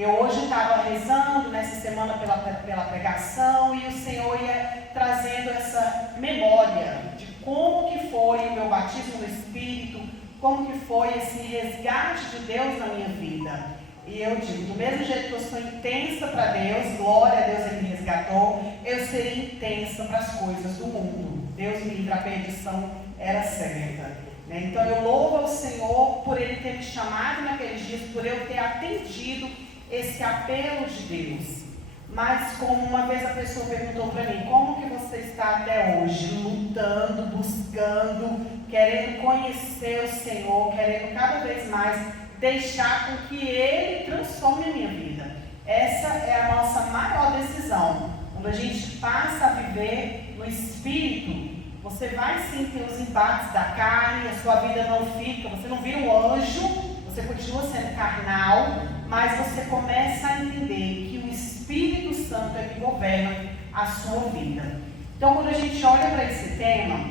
Eu hoje estava rezando nessa semana pela pregação e o Senhor ia trazendo essa memória de como que foi o meu batismo no Espírito, como que foi esse resgate de Deus na minha vida. E eu digo, do mesmo jeito que eu sou intensa para Deus, glória a Deus, Ele me resgatou, eu seria intensa para as coisas do mundo. Deus me livre, a perdição era certa. Então eu louvo ao Senhor por Ele ter me chamado naqueles dias, por eu ter atendido esse apelo de Deus. Mas como uma vez a pessoa perguntou para mim, como que você está até hoje? Lutando, buscando, querendo conhecer o Senhor, querendo cada vez mais deixar com que Ele transforme a minha vida. Essa é a nossa maior decisão. Quando a gente passa a viver no Espírito, você vai sim ter os embates da carne, a sua vida não fica, você não vira um anjo, você continua sendo carnal, mas você começa a entender que o Espírito Santo é que governa a sua vida. Então, quando a gente olha para esse tema,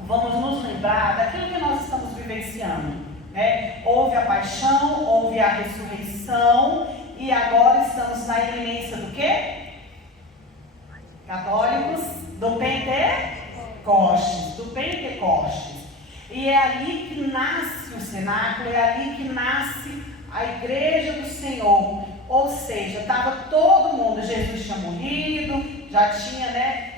vamos nos lembrar daquilo que nós estamos vivenciando. Houve a paixão, houve a ressurreição, e agora estamos na iminência do quê? Católicos? Do Pentecostes. E é ali que nasce o cenáculo, é ali que nasce a igreja do Senhor. Ou seja, estava todo mundo, Jesus tinha morrido, já tinha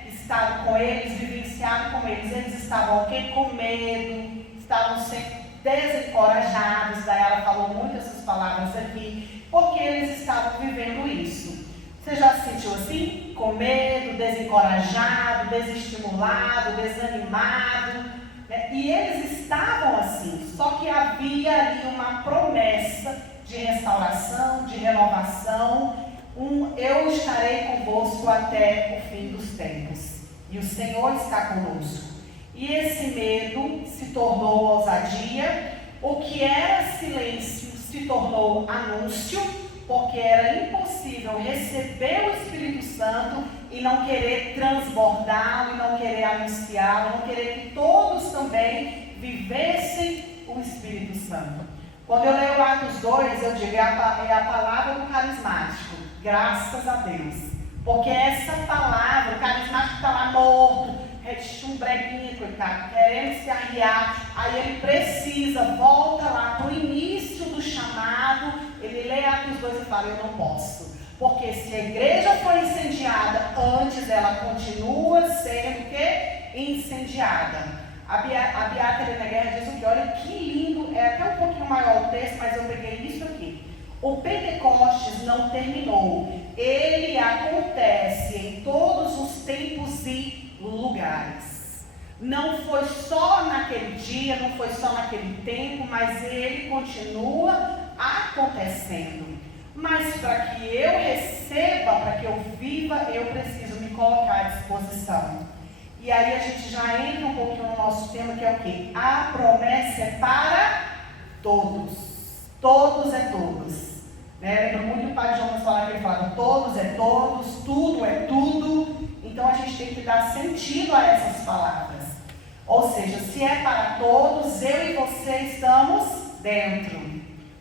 estado com eles, vivenciado com eles estavam com medo, estavam sendo desencorajados. Daí ela falou muitas essas palavras aqui, porque eles estavam vivendo isso. Você já se sentiu assim? Com medo, desencorajado, desestimulado, desanimado, E eles estavam assim, só que havia ali uma promessa de restauração, de renovação, eu estarei convosco até o fim dos tempos. E o Senhor está conosco. E esse medo se tornou ousadia, o que era silêncio se tornou anúncio, porque era impossível receber o Espírito Santo e não querer transbordá-lo, e não querer anunciá-lo, não querer que todos também vivessem o Espírito Santo. Quando eu leio Atos 2, eu digo, é a palavra do carismático, graças a Deus. Porque essa palavra, o carismático está lá morto, chumbreguinho, coitado, querendo se arriar, aí ele precisa, volta lá para o início do chamado, ele lê Atos 2 e fala, eu não posso. Porque se a igreja foi incendiada, antes ela continua sendo o quê? Incendiada. A Beata Helena Guerra diz o que? Olha que lindo, é até um pouquinho maior o texto, mas eu peguei isso aqui. O Pentecostes não terminou, ele acontece em todos os tempos e lugares. Não foi só naquele dia, não foi só naquele tempo, mas ele continua acontecendo. Mas para que eu receba, para que eu viva, eu preciso me colocar à disposição. E aí a gente já entra um pouquinho no nosso tema, que é o quê? A promessa é para todos. Todos é todos. Lembra muito o Pai Jonas falar que ele falava todos é todos, tudo é tudo. Então a gente tem que dar sentido a essas palavras. Ou seja, se é para todos, eu e você estamos dentro.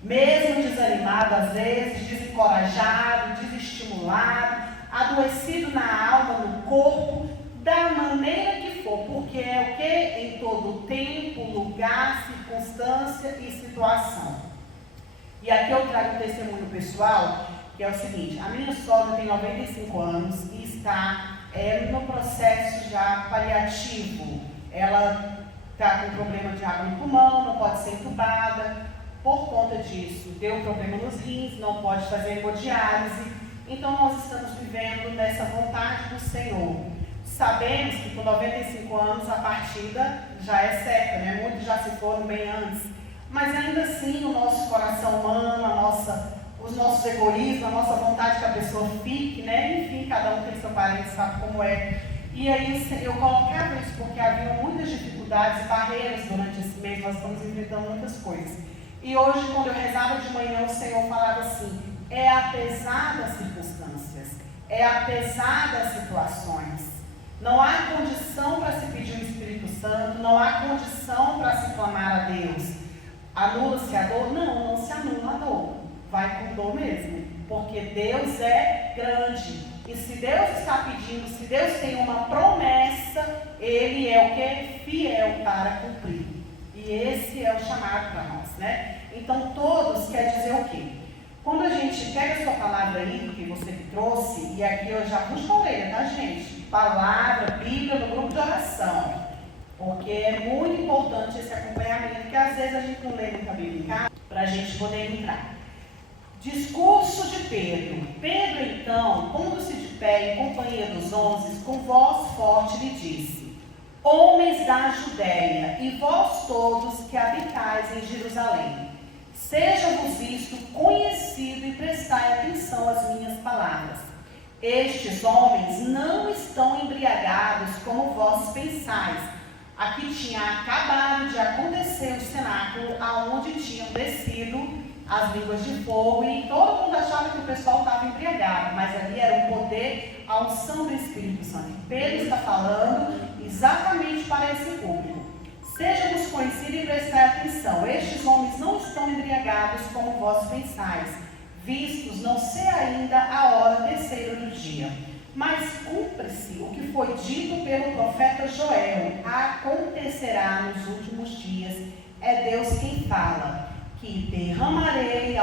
Mesmo desanimado às vezes, desencorajado, desestimulado, adoecido na alma, no corpo, da maneira que for, porque é o que? Em todo tempo, lugar, circunstância e situação. E aqui eu trago um testemunho pessoal, que é o seguinte, a minha sogra tem 95 anos e está no processo já paliativo. Ela está com problema de água no pulmão, não pode ser entubada. Por conta disso, deu problema nos rins, não pode fazer hemodiálise. Então nós estamos vivendo nessa vontade do Senhor. Sabemos que com 95 anos a partida já é certa, Muitos já se foram bem antes. Mas ainda assim o nosso coração humano, os nossos egoísmos, a nossa vontade que a pessoa fique, Enfim, cada um tem seu parente, sabe como é. E aí eu colocava isso porque havia muitas dificuldades e barreiras durante esse mês, nós estamos enfrentando muitas coisas. E hoje, quando eu rezava de manhã, o Senhor falava assim, é apesar das circunstâncias, é apesar das situações. Não há condição para se pedir o Espírito Santo, não há condição para se clamar a Deus. Anula-se a dor? Não se anula a dor. Vai com dor mesmo. porque Deus é grande. E se Deus está pedindo, se Deus tem uma promessa, Ele é o que? Fiel para cumprir. E esse é o chamado para nós, né? Então, todos quer dizer o quê? Quando a gente pega a sua palavra aí, que você que trouxe, e aqui eu já puxo a orelha, tá, gente? Palavra, Bíblia no grupo de oração. Porque é muito importante esse acompanhamento, porque às vezes a gente não lê muita Bíblia em casa, para a gente poder entrar. Discurso de Pedro. Pedro, então, pondo-se de pé em companhia dos 11, com voz forte lhe disse: Homens da Judéia, e vós todos que habitais em Jerusalém, seja-vos isto conhecido e prestai atenção às minhas palavras. Estes homens não estão embriagados como vós pensais. Aqui tinha acabado de acontecer o cenáculo aonde tinham descido as línguas de fogo, e todo mundo achava que o pessoal estava embriagado, mas ali era o poder, a unção do Espírito Santo. Pedro está falando exatamente para esse público. Seja-vos conhecido e prestai atenção, estes homens não estão embriagados como vós pensais, vistos não ser ainda a hora terceira do dia. Mas cumpre-se o que foi dito pelo profeta Joel: acontecerá nos últimos dias, é Deus quem fala, que derramarei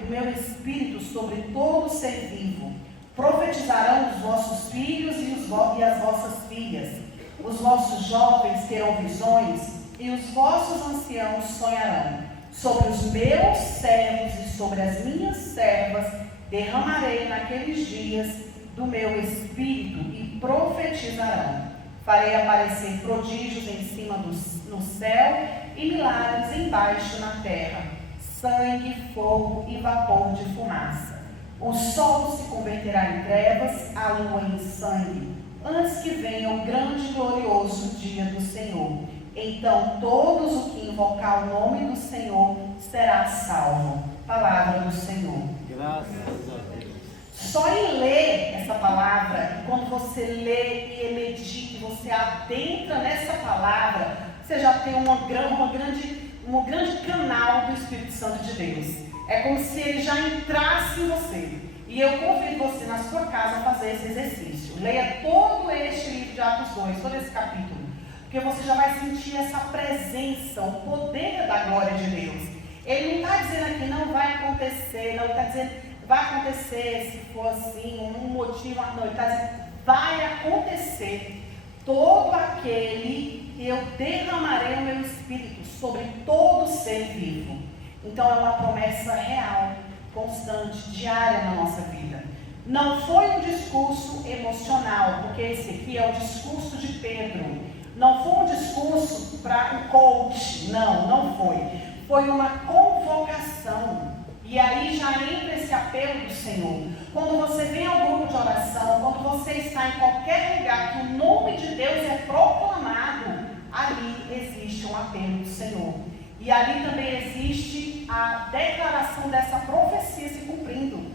do meu Espírito sobre todo ser vivo. Profetizarão os vossos filhos e as vossas filhas. Os vossos jovens terão visões e os vossos anciãos sonharão. Sobre os meus servos e sobre as minhas servas derramarei naqueles dias do meu Espírito e profetizarão. Farei aparecer prodígios em cima no céu e milagres embaixo na terra, sangue, fogo e vapor de fumaça. O sol se converterá em trevas, a lua em sangue, antes que venha o grande e glorioso dia do Senhor. Então todos os que invocar o nome do Senhor será salvo. Palavra do Senhor. Graças a Deus. Só em ler essa palavra, quando você lê e medita, você adentra nessa palavra, você já tem um grande canal do Espírito Santo de Deus. É como se ele já entrasse em você. E eu convido você na sua casa a fazer esse exercício. Leia todo este livro de Atos 2, todo esse capítulo. Porque você já vai sentir essa presença, o poder da glória de Deus. Ele não está dizendo aqui, não vai acontecer, não, ele está dizendo, vai acontecer se for assim, um motivo, não, ele está dizendo, vai acontecer. Todo aquele, eu derramarei o meu Espírito sobre todo ser vivo. Então é uma promessa real, constante, diária na nossa vida. Não foi um discurso emocional, porque esse aqui é o discurso de Pedro. Não foi um discurso para um coach, não foi. Foi uma convocação. E aí já entra esse apelo do Senhor. Quando você vem ao grupo de oração, quando você está em qualquer lugar que o nome de Deus é proclamado, ali existe um apelo do Senhor. E ali também existe a declaração dessa profecia se cumprindo.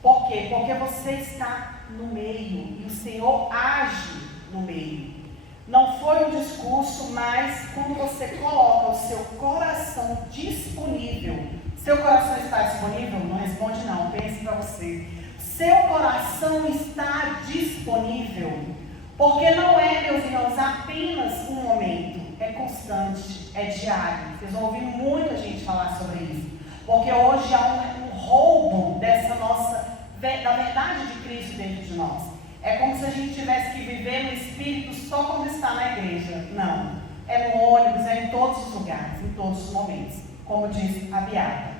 Por quê? Porque você está no meio e o Senhor age no meio. Não foi um discurso, mas quando você coloca o seu coração disponível. Seu coração está disponível? Não responde não, pense para você. Seu coração está disponível. Porque não é, meus irmãos, apenas um momento. É constante, é diário. Vocês vão ouvir muita gente falar sobre isso. Porque hoje há um roubo da verdade de Cristo dentro de nós. É como se a gente tivesse que viver no Espírito só quando está na igreja. Não. É no ônibus, é em todos os lugares, em todos os momentos. Como diz a Beata.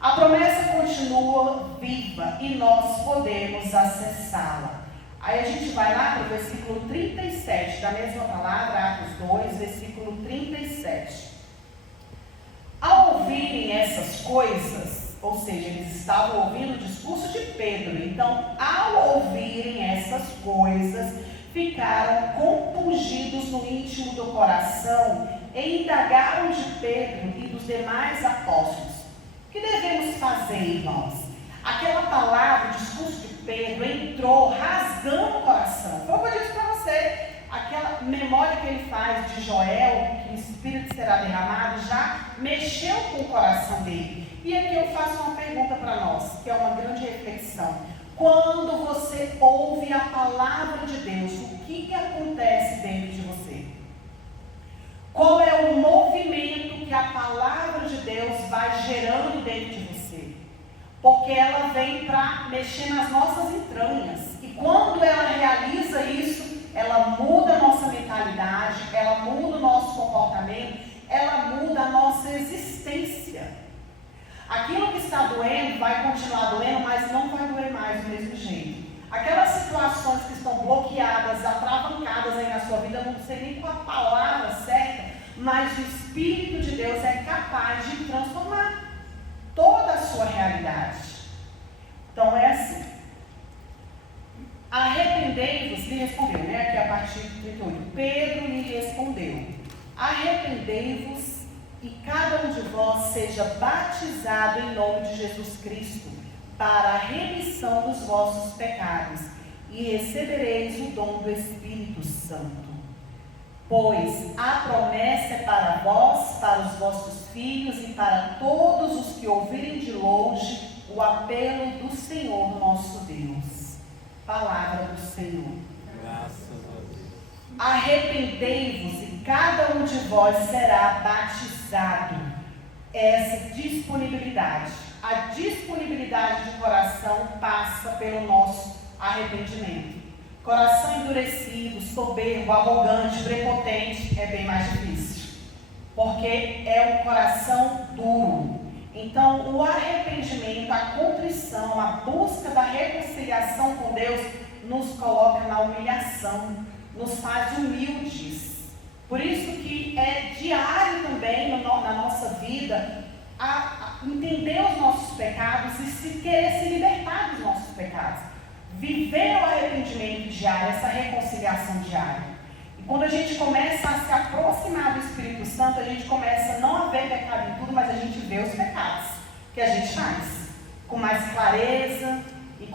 A promessa continua viva e nós podemos acessá-la. Aí a gente vai lá para o versículo 37, da mesma palavra, Atos 2, versículo 37. Ao ouvirem essas coisas, ou seja, eles estavam ouvindo o discurso de Pedro, então, ao ouvirem essas coisas, ficaram compungidos no íntimo do coração e indagaram de Pedro e dos demais apóstolos. O que devemos fazer, irmãos? Aquela palavra, o discurso de Pedro, entrou rasgando o coração. Foi o que eu disse para você. Aquela memória que ele faz de Joel, que o Espírito será derramado, já mexeu com o coração dele. E aqui eu faço uma pergunta para nós, que é uma grande reflexão. Quando você ouve a palavra de Deus, o que acontece dentro de você? Qual é o movimento que a palavra de Deus vai gerando dentro de você? Porque ela vem para mexer nas nossas entranhas. E quando ela realiza isso, ela muda a nossa mentalidade, ela muda o nosso comportamento, ela muda a nossa existência. Aquilo que está doendo vai continuar doendo, mas não vai doer mais do mesmo jeito. Aquelas situações que estão bloqueadas, atravancadas aí na sua vida, eu não sei nem qual a palavra certa, mas o Espírito de Deus é capaz de transformar toda a sua realidade. Então é assim. Arrependei-vos, lhe respondeu, né? Aqui a partir do 38. Pedro lhe respondeu: arrependei-vos e cada um de vós seja batizado em nome de Jesus Cristo, para a remissão dos vossos pecados, e recebereis o dom do Espírito Santo. Pois a promessa é para vós, para os vossos filhos e para todos os que ouvirem de longe o apelo do Senhor nosso Deus. Palavra do Senhor. Graças a Deus. Arrependei-vos e cada um de vós será batizado. Essa disponibilidade, a disponibilidade de coração passa pelo nosso arrependimento. Coração endurecido, soberbo, arrogante, prepotente é bem mais difícil, porque é um coração duro. Então, o arrependimento, a contrição, a busca da reconciliação com Deus nos coloca na humilhação, nos faz humildes. Por isso que é diário também na nossa vida a entender os nossos pecados e se querer se libertar dos nossos pecados. Viver o arrependimento diário, essa reconciliação diária. E quando a gente começa a se aproximar do Espírito Santo, a gente começa não a ver pecado em tudo, mas a gente vê os pecados que a gente faz com mais clareza e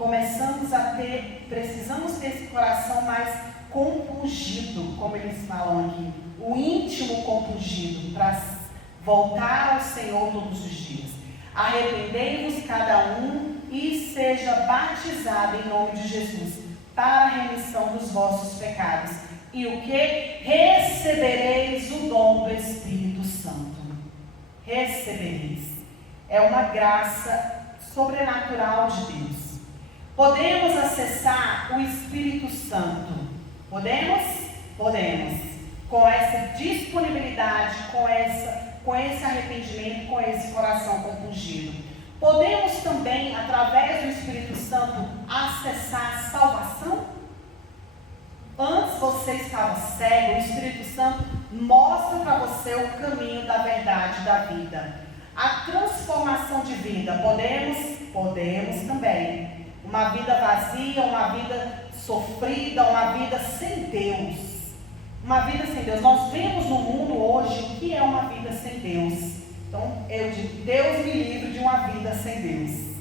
precisamos ter esse coração mais compungido, como eles falam aqui, o íntimo compungido, para voltar ao Senhor todos os dias. Arrependei-vos cada um e seja batizado em nome de Jesus, para a remissão dos vossos pecados. E o que? Recebereis o dom do Espírito Santo. Recebereis. É uma graça sobrenatural de Deus. Podemos acessar o Espírito Santo. Podemos? Podemos. Com essa disponibilidade, com esse arrependimento, com esse coração compungido. Podemos também, através do Espírito Santo, acessar a salvação? Antes você estava cego, o Espírito Santo mostra para você o caminho da verdade da vida. A transformação de vida, podemos? Podemos também. Uma vida vazia, uma vida sofrida, uma vida sem Deus. Uma vida sem Deus. Nós vemos no mundo hoje o que é uma vida sem Deus. Então, eu digo, Deus me livre de uma vida sem Deus.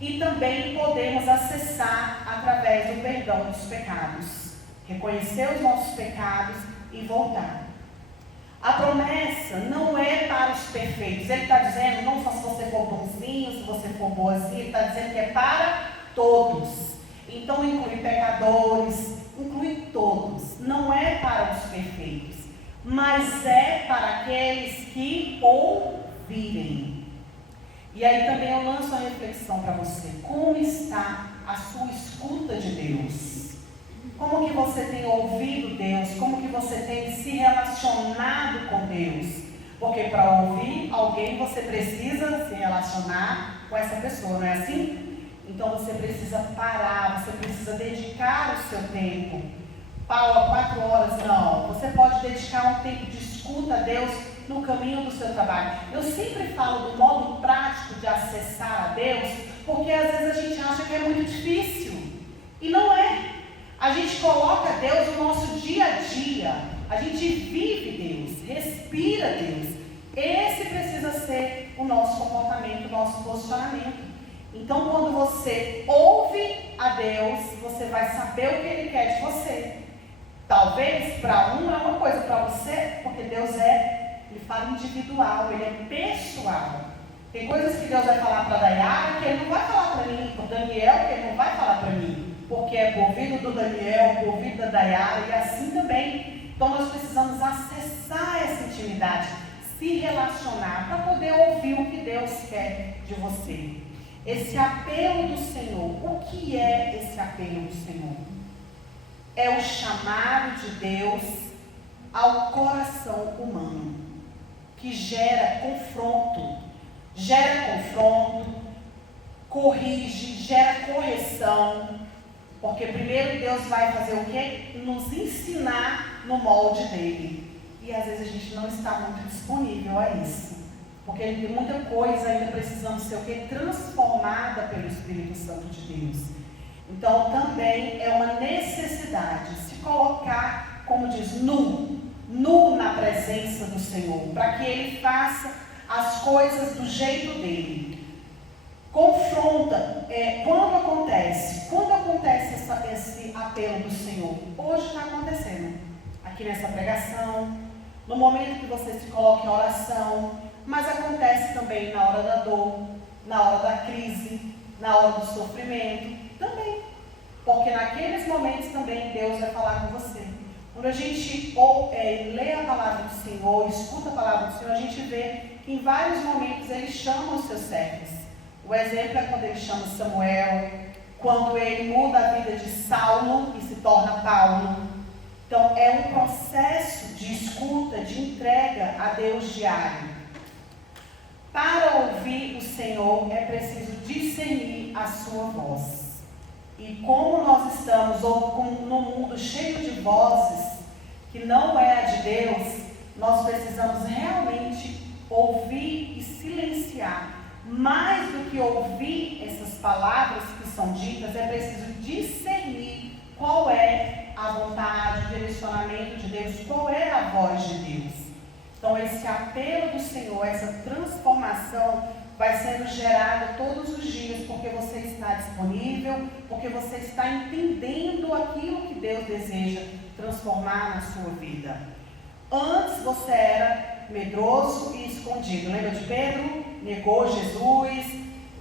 E também podemos acessar através do perdão dos pecados. Reconhecer os nossos pecados e voltar. A promessa não é para os perfeitos. Ele está dizendo, não só se você for bonzinho, se você for boazinha, ele está dizendo que é para todos. Então inclui pecadores, inclui todos. Não é para os perfeitos, mas é para aqueles que ouvirem. E aí também eu lanço a reflexão para você. Como está a sua escuta de Deus? Como que você tem ouvido Deus? Como que você tem se relacionado com Deus? Porque para ouvir alguém você precisa se relacionar com essa pessoa, não é assim? Então você precisa parar, você precisa dedicar o seu tempo. Paula, 4 horas, não. Você pode dedicar um tempo de escuta a Deus no caminho do seu trabalho. Eu sempre falo do modo prático de acessar a Deus, porque às vezes a gente acha que é muito difícil. E não é. A gente coloca Deus no nosso dia a dia. A gente vive Deus, respira Deus. Esse precisa ser o nosso comportamento, o nosso posicionamento. Então, quando você ouve a Deus, você vai saber o que Ele quer de você. Talvez para um é uma coisa, para você, porque Deus ele fala individual, Ele é pessoal. Tem coisas que Deus vai falar para Dayara que Ele não vai falar para mim, para o Daniel, que Ele não vai falar para mim, porque é por ouvido do Daniel, por ouvido da Dayara e assim também. Então nós precisamos acessar essa intimidade, se relacionar para poder ouvir o que Deus quer de você. Esse apelo do Senhor, o que é esse apelo do Senhor? É o chamado de Deus ao coração humano, que gera confronto, corrige, gera correção, porque primeiro Deus vai fazer o quê? Nos ensinar no molde dele, e às vezes a gente não está muito disponível a isso, porque tem muita coisa ainda precisando ser o quê? Transformada pelo Espírito Santo de Deus. Então também é uma necessidade se colocar, como diz, nu na presença do Senhor, para que Ele faça as coisas do jeito dele. Confronta, quando acontece esse apelo do Senhor? Hoje está acontecendo, aqui nessa pregação, no momento que você se coloca em oração, mas acontece também na hora da dor, na hora da crise, na hora do sofrimento, também. Porque naqueles momentos também Deus vai falar com você. Quando a gente lê a palavra do Senhor, escuta a palavra do Senhor, a gente vê que em vários momentos Ele chama os seus servos. O exemplo é quando Ele chama Samuel, quando Ele muda a vida de Saulo e se torna Paulo. Então é um processo de escuta, de entrega a Deus diário. Para ouvir o Senhor é preciso discernir a sua voz. E como nós estamos num mundo cheio de vozes que não é a de Deus, nós precisamos realmente ouvir e silenciar. Mais do que ouvir essas palavras que são ditas, é preciso discernir qual é a vontade, o direcionamento de Deus, qual é a voz de Deus. Então esse apelo do Senhor, essa transformação vai sendo gerada todos os dias, porque você está disponível, porque você está entendendo aquilo que Deus deseja transformar na sua vida. Antes você era medroso e escondido. Lembra de Pedro? Negou Jesus,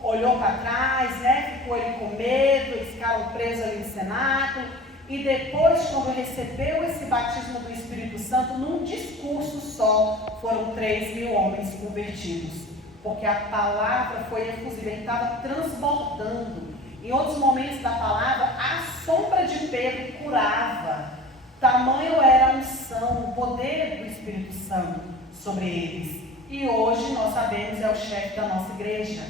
olhou para trás, ficou ele com medo, eles ficaram presos ali no cenáculo. E depois, quando recebeu esse batismo do Espírito Santo, num discurso só, foram 3.000 homens convertidos. Porque a palavra foi efusiva, ele estava transbordando. Em outros momentos da palavra, a sombra de Pedro curava. Tamanho era a unção, o poder do Espírito Santo sobre eles. E hoje nós sabemos, é o chefe da nossa igreja.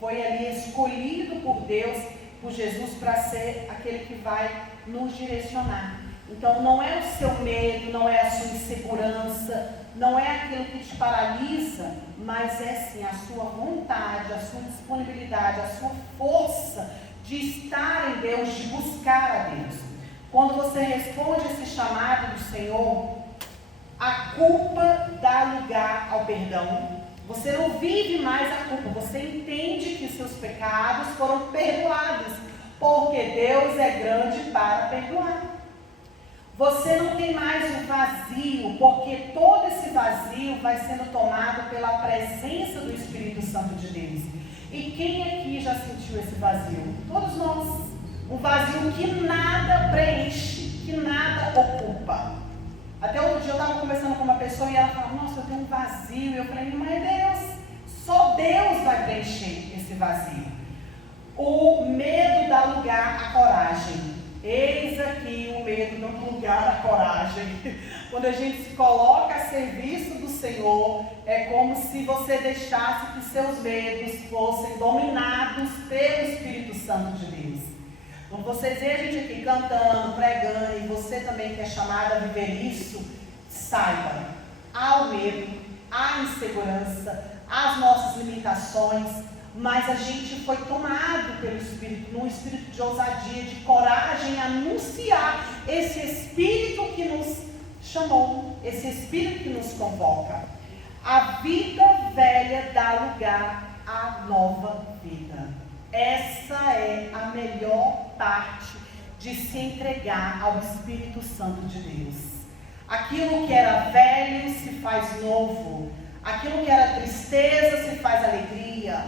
Foi ali escolhido por Deus, por Jesus, para ser aquele que vai nos direcionar. Então não é o seu medo, não é a sua insegurança, não é aquilo que te paralisa, mas é sim a sua vontade, a sua disponibilidade, a sua força de estar em Deus, de buscar a Deus. Quando você responde esse chamado do Senhor, a culpa dá lugar ao perdão. Você não vive mais a culpa, você entende que os seus pecados foram perdoados, porque Deus é grande para perdoar. Você não tem mais o vazio, porque todo esse vazio vai sendo tomado pela presença do Espírito Santo de Deus. E quem aqui já sentiu esse vazio? Todos nós. Um vazio que nada preenche, que nada ocupa. Até outro dia eu estava conversando com uma pessoa e ela falou: nossa, eu tenho um vazio. E eu falei: mas é Deus, só Deus vai preencher esse vazio. O medo dá lugar à coragem. Eis aqui o medo dando lugar à coragem. Quando a gente se coloca a serviço do Senhor, é como se você deixasse que seus medos fossem dominados pelo Espírito Santo de Deus. Quando vocês veem a gente aqui cantando, pregando, e você também que é chamado a viver isso, saiba, há o medo, há a insegurança, há as nossas limitações, mas a gente foi tomado pelo Espírito, num espírito de ousadia, de coragem, a anunciar esse Espírito que nos chamou, esse Espírito que nos convoca. A vida velha dá lugar à nova vida. Essa é a melhor parte de se entregar ao Espírito Santo de Deus. Aquilo que era velho se faz novo. Aquilo que era tristeza se faz alegria.